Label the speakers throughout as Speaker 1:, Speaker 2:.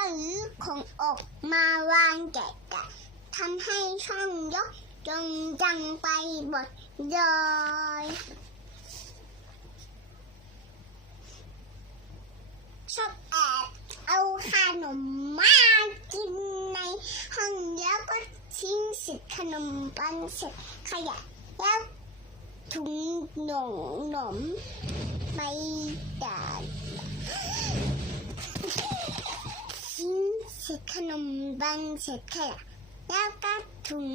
Speaker 1: อของอกมาวางแกะกะทำให้ช่องยกจงจังไปหมดเลยชอบแอบเอาขนมมากินในห้องแล้วก็ทิ้งสร็จขนมปังเสร็จขยะแล้วถุงหนมหนมไม่ได้ชิ้นเสร็จข นมบังเสร็จขยะแล้วก็ถุง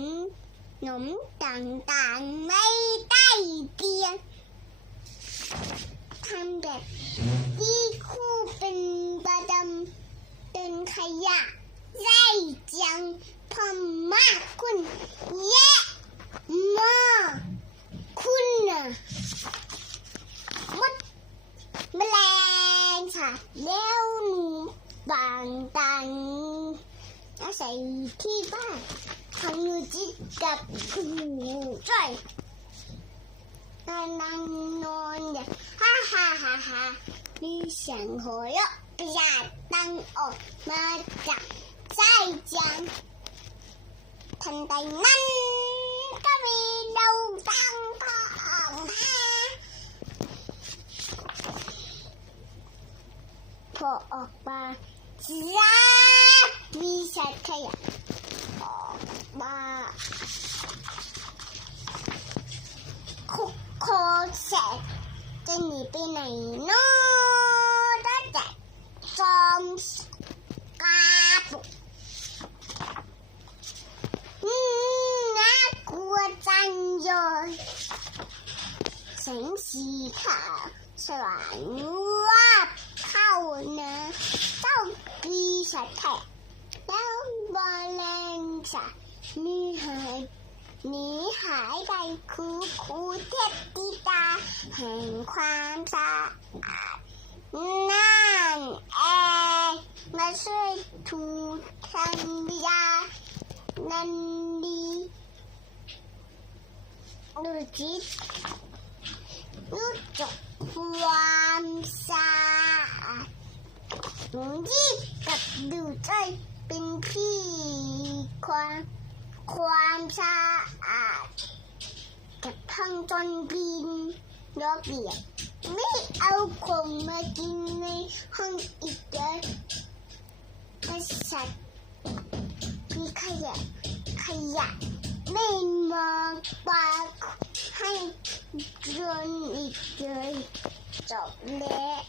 Speaker 1: ขนมต่างๆไม่ได้เตียงทำแบบที่คู่เป็นประดำเป็นขยะได้จังพอมากคุณย่มากคุณน่ะมด แมลงสาบแล้วหนูบางตัน อาศัยที่บ้านทำอยู่จิตกับคุณหนูจ้อยนอนนั่งนอนอย่างฮ่าฮ่าฮ่ ขยะออกมาคุกโคเสร็จจะหนีไปไหนเนาะได้แต่จอมกาปุอืมน่ากลัวจังเลยแสงสีขาวสว่างว่าบเข้านะเจ้าปีศาจแทะ บอลแรงสะนี่หายหนีหายไปคูคูเทพติตาแห่งความสะอาดนั่นเองมาช่วยถูทันยานันดีดูจิตรู้จักความสะอาดดีกับดูใจ เป็นพี่ความความสะอาดกับพังจนบินยกเบียไม่เอาของมากินในห้องอีกเลยไอสัตว์มีขยะขยะไม่มองปากให้จนอีกเลยจบแล้ว